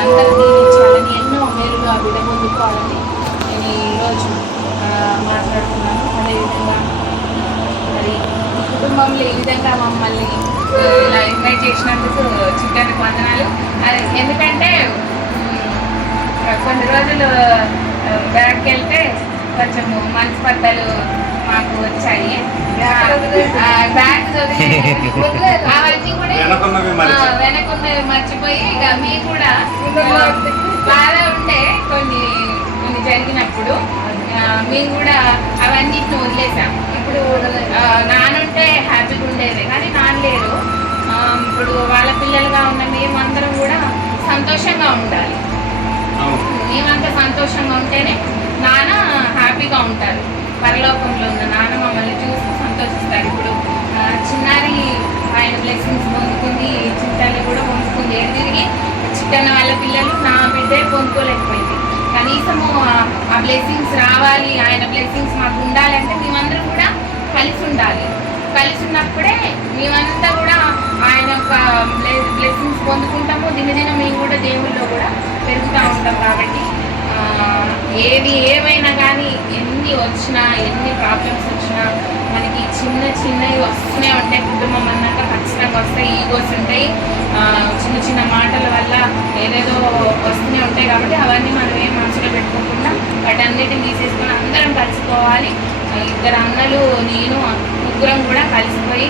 అందరూ దీవించాలని ఎన్నో మేలులు ఆ బిడ్డ పొందుకోవాలని నేను ఈరోజు మాట్లాడుతున్నాను. అదేవిధంగా మరి ఈ కుటుంబంలో ఈ విధంగా మమ్మల్ని ఇలా ఇన్వైట్ చేసినందుకు చిట్టానికి వందనాలు. ఎందుకంటే కొన్ని రోజులు బ్యాగ్కి వెళ్తే కొంచెం మనస్పర్ధలు మాకు వచ్చాయి. బ్యాగ్ అవన్నీ కూడా వెనకున్నవి మర్చిపోయి ఇక మీ కూడా బాధ ఉంటే కొన్ని జరిగినప్పుడు మేము కూడా అవన్నిటిని వదిలేసాం. ఇప్పుడు నానుంటే హ్యాపీగా ఉండేది, కానీ నాన్న లేరు. ఇప్పుడు వాళ్ళ పిల్లలుగా ఉన్న మేమందరం కూడా సంతోషంగా ఉండాలి. మేమంతా సంతోషంగా ఉంటేనే నాన్న హ్యాపీగా ఉంటారు. పరలోకంలో ఉన్న నాన్న మమ్మల్ని చూసి సంతోషిస్తారు. ఇప్పుడు చిన్నారి ఆయన బ్లెస్సింగ్స్ పొందుకుంది, చిట్టాన్ని కూడా పొందుకుంది. తిరిగి చిట్టన్న వాళ్ళ పిల్లలు నా బిడ్డే పొందుకోలేకపోయింది. కనీసము ఆ బ్లెస్సింగ్స్ రావాలి, ఆయన బ్లెస్సింగ్స్ మాకు ఉండాలంటే మేమందరం కూడా కలిసి ఉండాలి. కలిసి ఉన్నప్పుడే మేమంతా కూడా ఆయన యొక్క బ్లెస్సింగ్స్ పొందుకుంటాము. దినదినం మేము కూడా దేవుల్లో కూడా పెరుగుతూ ఉంటాం. కాబట్టి ఏది ఏమైనా కానీ ఎన్ని వచ్చినా, ఎన్ని ప్రాబ్లమ్స్ వచ్చినా, మనకి చిన్నవి వస్తూనే ఉంటాయి. కుటుంబం అన్నాక ఖచ్చితంగా వస్తాయి, ఈగోస్ ఉంటాయి, చిన్న చిన్న మాటల వల్ల ఏదేదో వస్తూనే ఉంటాయి. కాబట్టి అవన్నీ మనం ఏం మనసులో పెట్టుకోకుండా వాటన్నిటిని తీసేసుకొని అందరం కలిసిపోవాలి. ఇద్దరు అన్నలు, నేను, ముగ్గురం కూడా కలిసిపోయి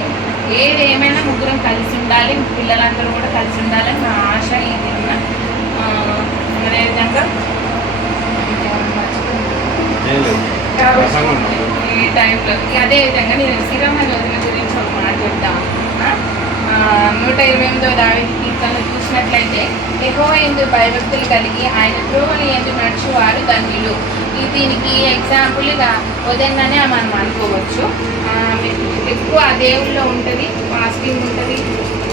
ఏది ఏమైనా ముగ్గురం కలిసి ఉండాలి. పిల్లలందరూ కూడా కలిసి ఉండాలని నా ఆశ. ఇది ఉన్న అదేవిధంగా ఈ టైంలో అదేవిధంగా నేను శ్రీరామ యోజన గురించి ఒక మాట చెప్తాను. 128వ దావీదు కీర్తనలో చూసినట్లయితే, యెహోవా యందు భయభక్తులు కలిగి ఆయన త్రోవల యందు నడుచువారు ధన్యులు. దీనికి ఎగ్జాంపుల్గా ఉదయంగానే మనం అనుకోవచ్చు. ఎక్కువ దేవుల్లో ఉంటుంది, ఫాస్టింగ్ ఉంటుంది,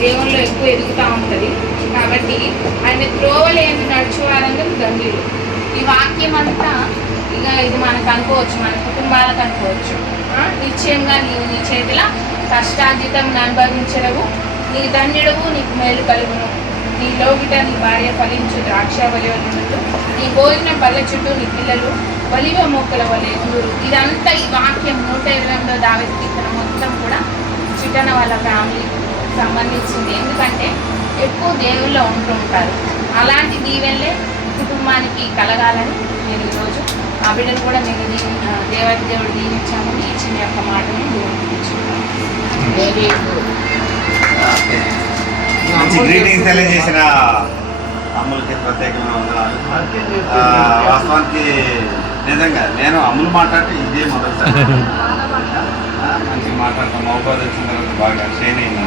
దేవుల్లో ఎక్కువ ఎదుగుతూ ఉంటుంది. కాబట్టి ఆయన త్రోవల యందు నడుచువారందరూ ధన్యులు. ఈ వాక్యం అంతా ఇక ఇది మనకు అనుకోవచ్చు, మన కుటుంబాలకు అనుకోవచ్చు. నిశ్చయంగా నీవు నీ చేతిలో కష్టార్జితం అనుభవించడవు, నీ ధన్యుడవు, నీకు మేలు కలుగును. నీ లోగిట నీ భార్య ఫలించు ద్రాక్ష వలె ఉండు, నీ భోజన పళ్ళ చుట్టూ నీ పిల్లలు ఒలివ మొక్కల వలె ఉండు. ఇదంతా ఈ వాక్యం 128వ దావీదు కీర్తన మొత్తం కూడా చిట్టన వాళ్ళ ఫ్యామిలీకి సంబంధించింది. ఎందుకంటే ఎక్కువ దేవుల్లో ఉంటూ ఉంటారు. అలాంటి దీవెనలే కుటుంబానికి కలగాలని నేను ఈరోజు ఆ బిడ్డను కూడా నేను దేవుడు దీవించామని ఈ చిన్న యొక్క మాటను గ్రీటింగ్స్ తెలియజేసిన అమ్ములకి ప్రత్యేకమైన వందనాలు. వాస్తవానికి నిజంగా నేను అమ్ములు మాట్లాడితే ఇదే మొదటిసారి మంచిగా మాట్లాడతాం. మౌబాద్ వచ్చిన తర్వాత బాగా షైన్ అయింది.